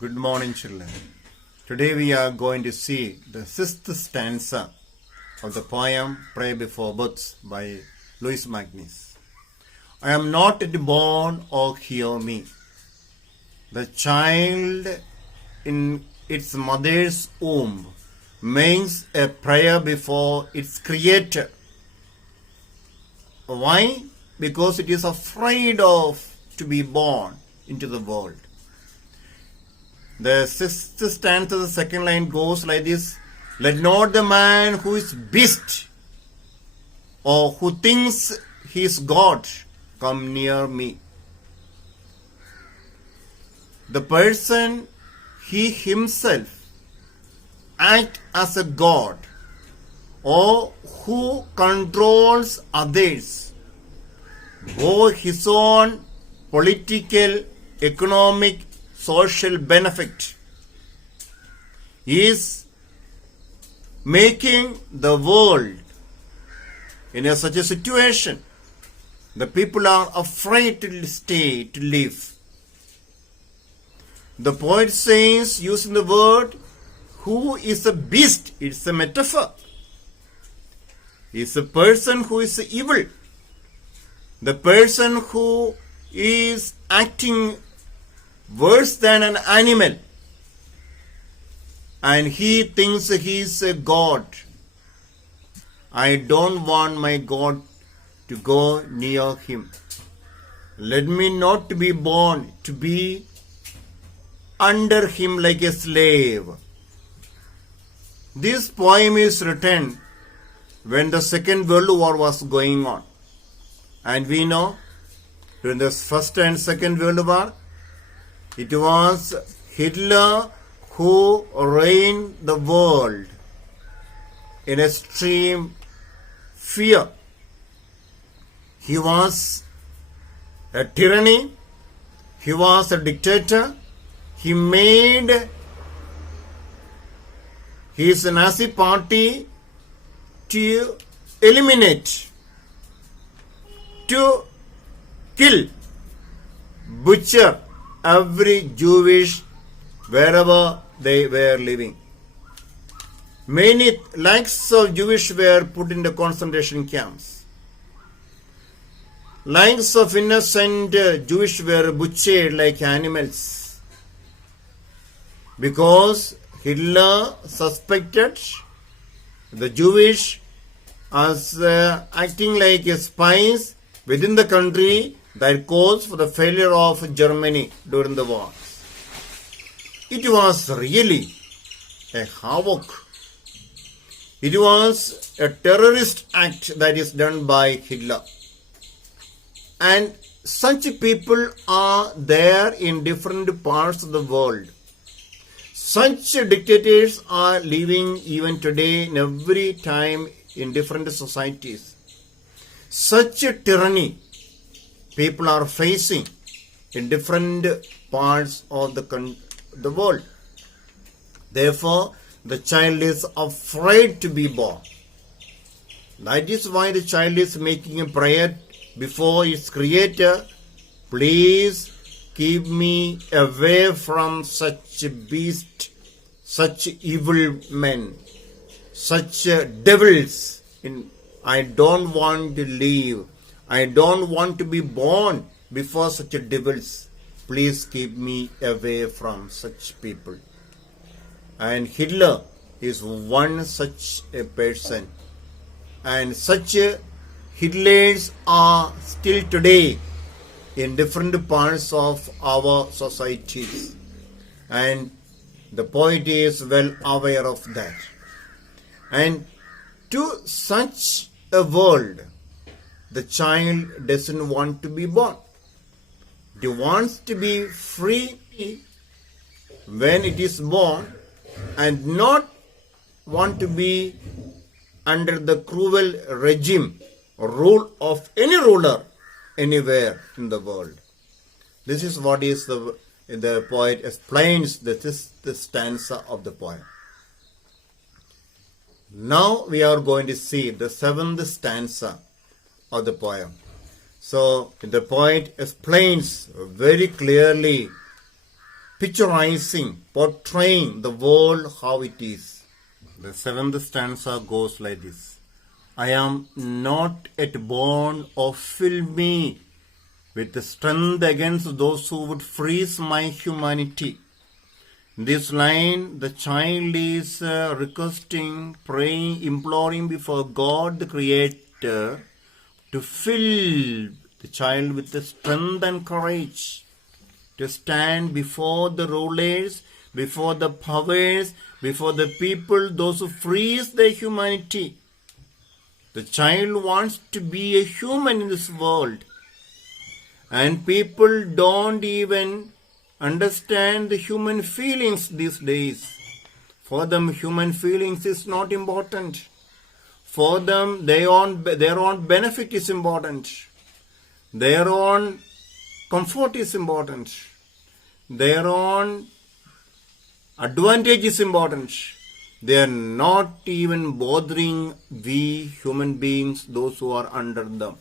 Good morning, children. Today we are going to see the sixth stanza of the poem Pray Before Birth by Louis Magnus. I am not yet born, oh hear me. The child in its mother's womb makes a prayer before its creator. Why? Because it is afraid of to be born into the world. The sixth stanza, the second line goes like this: let not the man who is beast or who thinks he is God come near me. The person, he himself, act as a God or who controls others, for his own political, economic, social benefit, is making the world in such a situation. The people are afraid to live. The poet says, using the word, who is a beast? It's a metaphor. It's a person who is evil. The person who is acting worse than an animal, and he thinks he is a God. I don't want my God to go near him. Let me not be born to be under him like a slave. This poem is written when the Second World War was going on, and we know during the First and Second World War, it was Hitler who reigned the world in extreme fear. He was a tyranny. He was a dictator. He made his Nazi party to eliminate, to kill, butcher every Jewish wherever they were living. Many lakhs of Jewish were put in the concentration camps. Lakhs of innocent Jewish were butchered like animals because Hitler suspected the Jewish as acting like spies within the country that caused for the failure of Germany during the war. It was really a havoc. It was a terrorist act that is done by Hitler. And such people are there in different parts of the world. Such dictators are living even today in every time in different societies. Such a tyranny people are facing in different parts of the world. Therefore, the child is afraid to be born. That is why the child is making a prayer before its creator: please keep me away from such beasts, such evil men, such devils. I don't want to live. I don't want to be born before such devils. Please keep me away from such people. And Hitler is one such a person. And such Hitlers are still today in different parts of our societies. And the poet is well aware of that. And to such a world, the child doesn't want to be born. It wants to be free when it is born and not want to be under the cruel regime or rule of any ruler anywhere in the world. This is what is the poet explains the stanza of the poem. Now we are going to see the seventh stanza of the poem. So the poet explains very clearly picturizing, portraying the world how it is. The seventh stanza goes like this. I am not yet born, or fill me with strength against those who would freeze my humanity. In this line, the child is requesting, praying, imploring before God the Creator to fill the child with the strength and courage to stand before the rulers, before the powers, before the people, those who freeze their humanity. The child wants to be a human in this world. And people don't even understand the human feelings these days. For them, human feelings is not important. For them, their own benefit is important. Their own comfort is important. Their own advantage is important. They are not even bothering we human beings, those who are under them.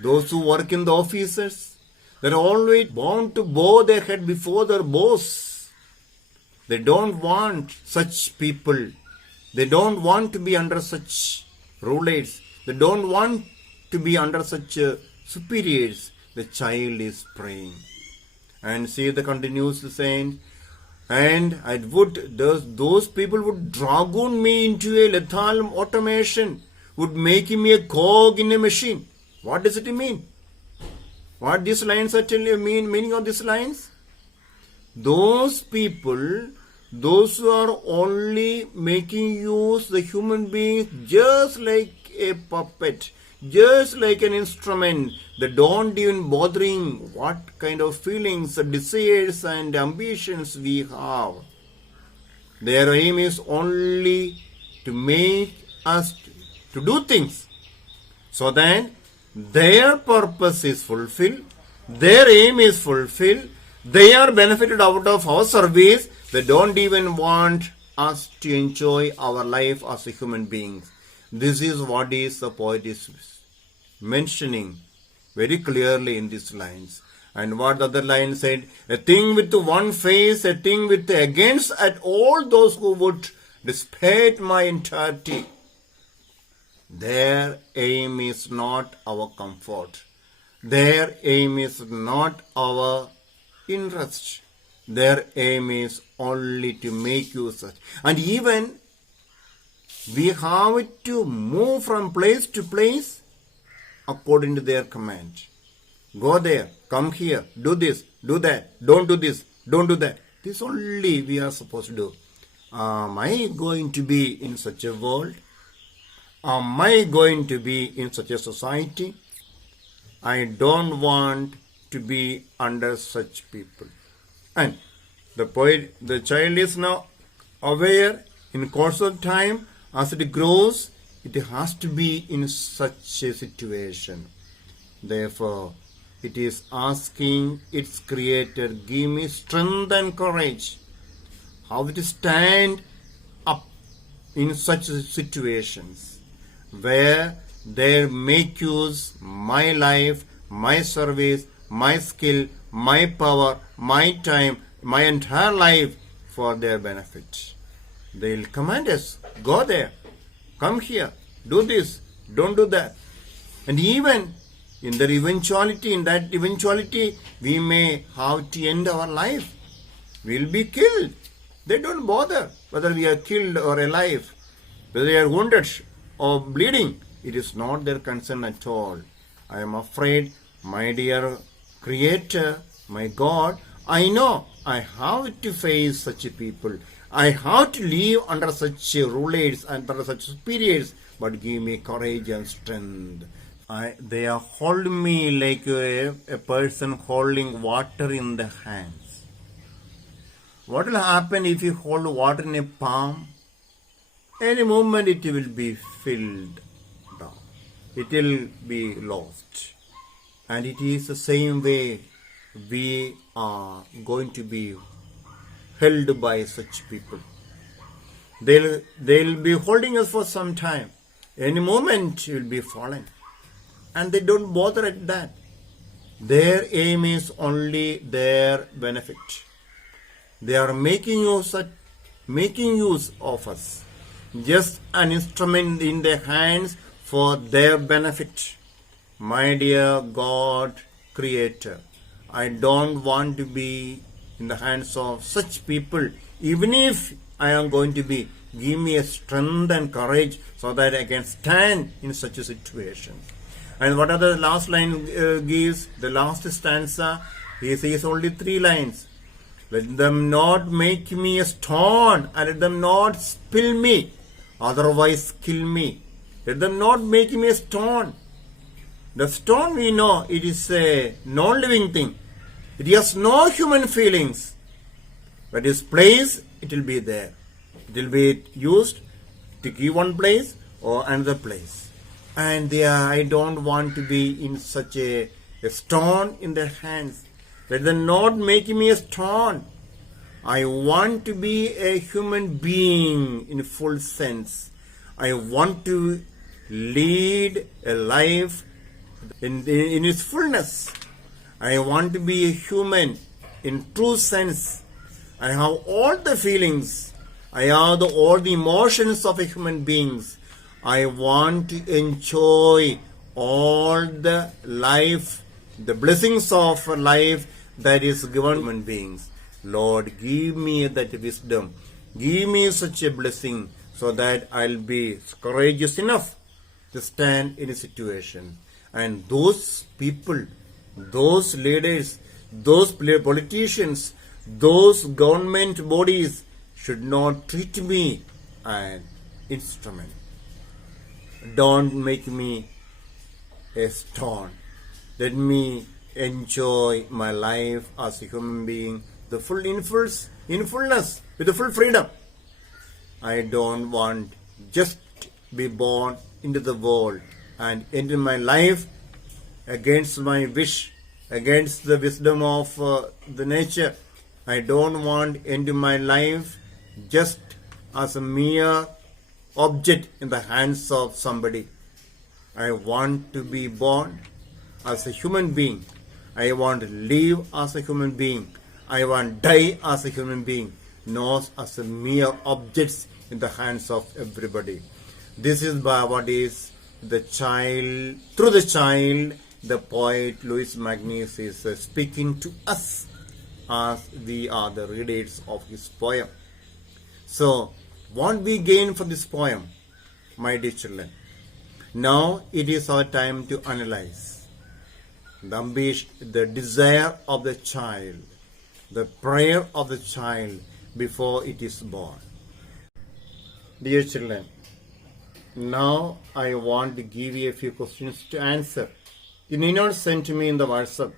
Those who work in the offices, they're always bound to bow their head before their boss. They don't want such people. They don't want to be under such rulers. They don't want to be under such superiors. The child is praying. And see the continues saying, and those people would dragoon me into a lethal automation, would make me a cog in a machine. What does it mean? What these lines are telling you, meaning of these lines? Those people, those who are only making use the human beings just like a puppet, just like an instrument, they don't even bothering what kind of feelings, desires and ambitions we have. Their aim is only to make us to do things so that their purpose is fulfilled, their aim is fulfilled, they are benefited out of our service. They don't even want us to enjoy our life as a human beings. This is what is the poet is mentioning very clearly in these lines. And what the other line said, a thing with one face, a thing with against at all those who would dissipate my entirety. Their aim is not our comfort. Their aim is not our interest. Their aim is only to make use of. And even we have to move from place to place according to their command. Go there, come here, do this, do that, don't do this, don't do that. This only we are supposed to do. Am I going to be in such a world? Am I going to be in such a society? I don't want to be under such people. And the child is now aware in course of time, as it grows, it has to be in such a situation. Therefore, it is asking its Creator, give me strength and courage. How to stand up in such situations where they make use my life, my service, my skill, my power, my time, my entire life for their benefit. They will command us, go there, come here, do this, don't do that. And even in that eventuality, we may have to end our life. We will be killed. They don't bother whether we are killed or alive, whether we are wounded or bleeding. It is not their concern at all. I am afraid, my dear Creator, my God, I know I have to face such people. I have to live under such rulers and under such superiors, but give me courage and strength. They are holding me like a person holding water in the hands. What will happen if you hold water in a palm? Any moment it will be filled down. It will be lost. And it is the same way we are going to be held by such people. They'll be holding us for some time. Any moment you will be fallen. And they don't bother at that. Their aim is only their benefit. They are making use of us, just an instrument in their hands for their benefit. My dear God, Creator, I don't want to be in the hands of such people, even if I am going to be. Give me a strength and courage so that I can stand in such a situation. And what are the last line gives? The last stanza, he says only 3 lines. Let them not make me a stone, and let them not spill me, otherwise kill me. Let them not make me a stone. The stone, we know, it is a non-living thing. It has no human feelings. But its place, it will be there. It will be used to give one place or another place. And I don't want to be in such a stone in their hands. Let them not make me a stone. I want to be a human being in full sense. I want to lead a life in its fullness. I want to be a human in true sense. I have all the feelings. I have all the emotions of a human beings. I want to enjoy all the life, the blessings of life that is given to human beings. Lord, give me that wisdom. Give me such a blessing so that I'll be courageous enough to stand in a situation. And those people, those leaders, those politicians, those government bodies should not treat me an instrument. Don't make me a stone. Let me enjoy my life as a human being, the full in fullness, with the full freedom. I don't want just be born into the world and enter my life against my wish, against the wisdom of the nature. I don't want into my life just as a mere object in the hands of somebody. I want to be born as a human being. I want to live as a human being. I want to die as a human being, not as a mere objects in the hands of everybody. This is what is the child, through the child, the poet Louis Magnus is speaking to us as we are the readers of his poem. So, what we gain from this poem, my dear children? Now it is our time to analyze the ambition, the desire of the child, the prayer of the child before it is born. Dear children, now I want to give you a few questions to answer. You need not send to me in the WhatsApp.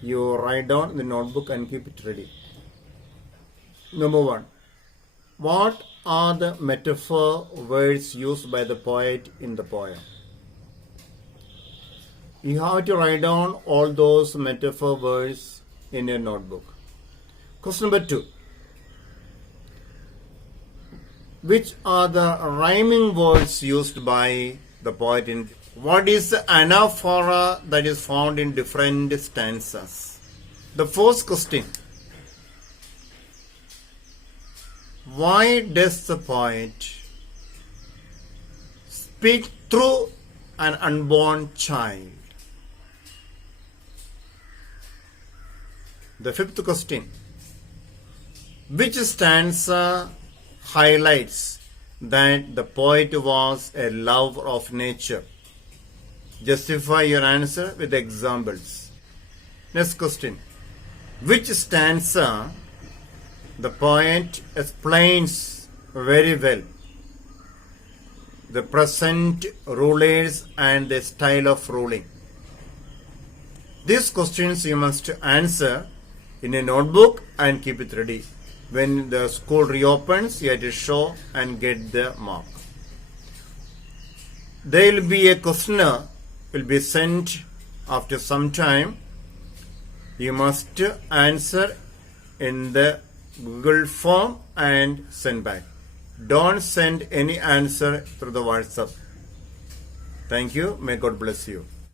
You write down in the notebook and keep it ready. Number 1. What are the metaphor words used by the poet in the poem? You have to write down all those metaphor words in your notebook. Question number 2. Which are the rhyming words used by the poet in? What is the anaphora that is found in different stanzas? The first question. Why does the poet speak through an unborn child? The fifth question. Which stanza highlights that the poet was a lover of nature? Justify your answer with examples. Next question. Which stanza the poet explains very well the present rulers and the style of ruling? These questions you must answer in a notebook and keep it ready. When the school reopens, you have to show and get the mark. There will be a questionnaire will be sent after some time. You must answer in the Google form and send back. Don't send any answer through the WhatsApp. Thank you. May God bless you.